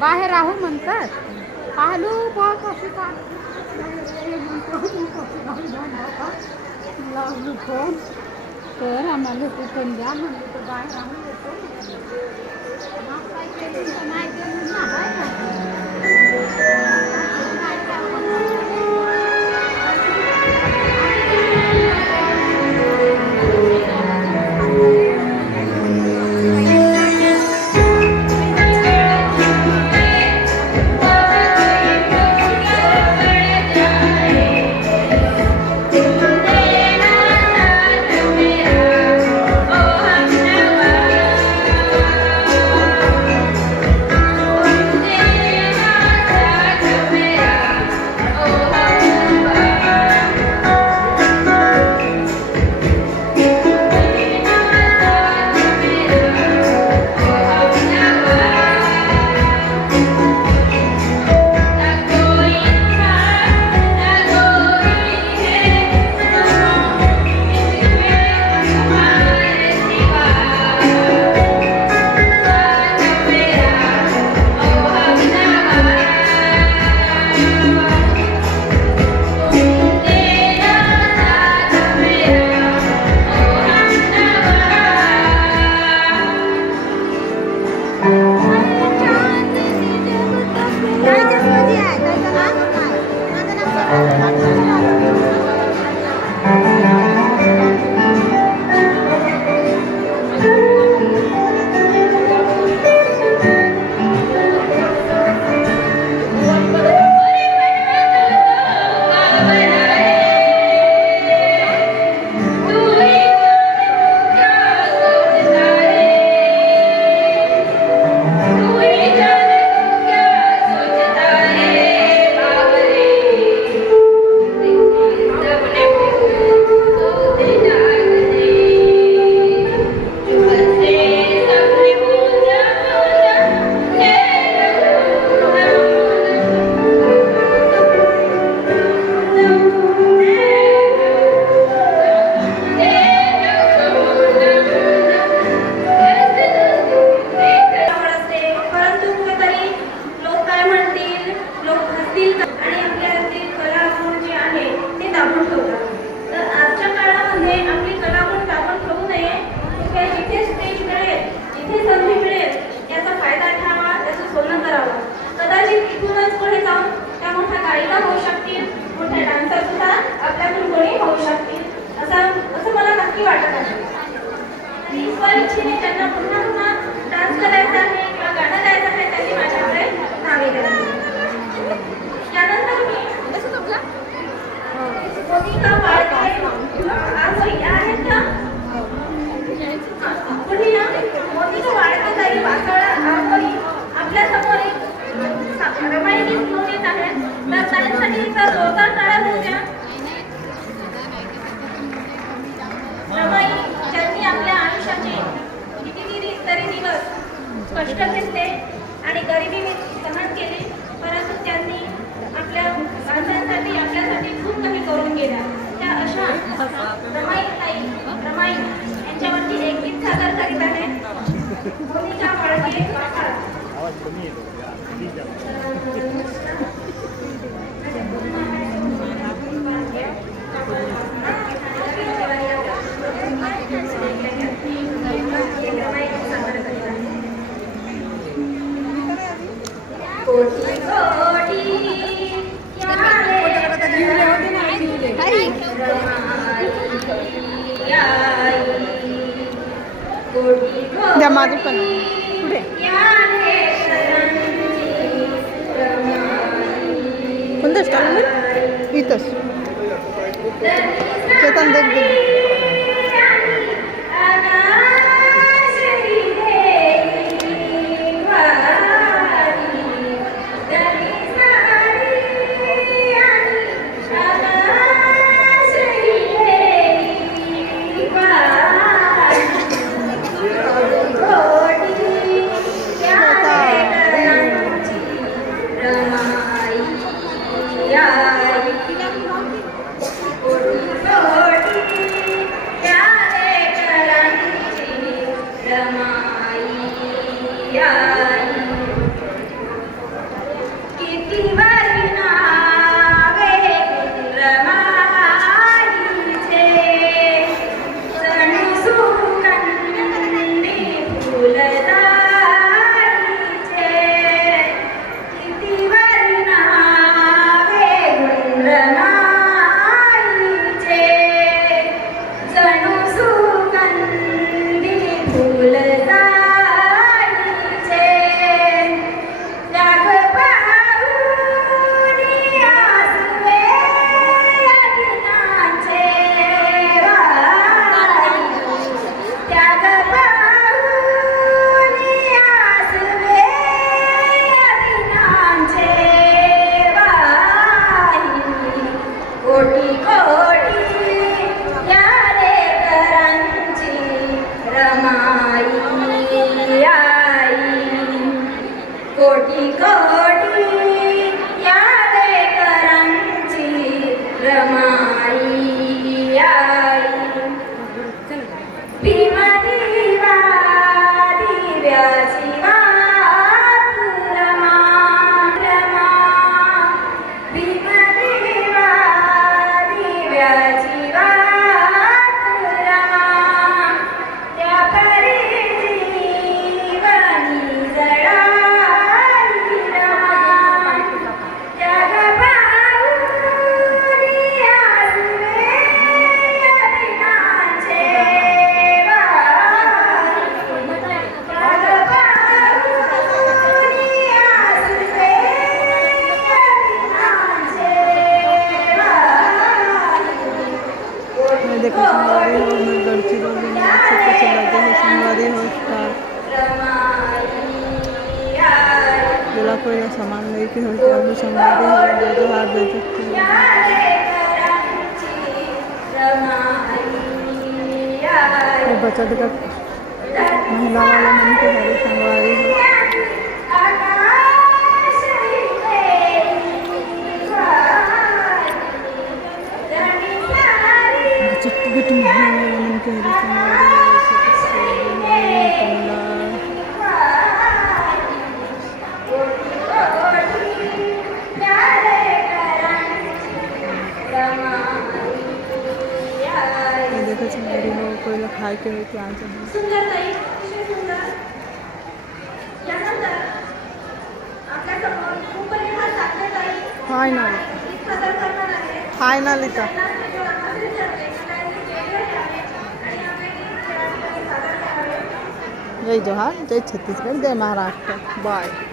बाहेर राहू म्हणतात. आलू बघ कशी लावली फोन तर आम्हाला कुठून द्या म्हणजे तर बाहेर राहून येतो. काय केलं नाही केलं ना. कष्ट घेतले आणि गरिबी सहन केली, परंतु त्यांनी आपल्या माणसांसाठी आपल्यासाठी खूप काही करून गेल्या. त्या अशा रमाई यांच्यावरती एक गीत सादर करीत आहे. मोनिका माळके द्या माझं पण पुढे कोणतं स्टॉल इथंच चेतन देख कोटी कोटी या लेकरांची रमाई आई भीमा दिवा दिव्याची वात रमा रमा भीमा दिवा दिव्याची वात रमा त्या परी जीवनी जळाली रमा त्या गबाऊनी आसुरे यदिनाचे ये देखो संगवारी हो मैं गढ़चिरौली में सबको चला गया है संगवारी हो स्टार जिला कोई सामान लेके हो तो अभी संगवारी हो जो हाथ दे सकते हैं ये बचत का महिला वाले मन के हरे संगवारी हो बचत गट महिला वाले मन के हरे संगवारी हो ये देखो संगवारी हो कोई लोग खाए के हो क्या चाहिए सुंदर ताई अतिशय सुंदर यानंतर आपल्या समोर उपरिहा साध्य ताई फायनल गीत सादर करणार आहे फायनल इथं त्यांना आमंत्रित करते की त्यांनी वेगळे घ्यावे आणि आपले गीत या ठिकाणी सादर करावे जय जोहार जय छत्तीसगढ़ जय महाराष्ट्र बाय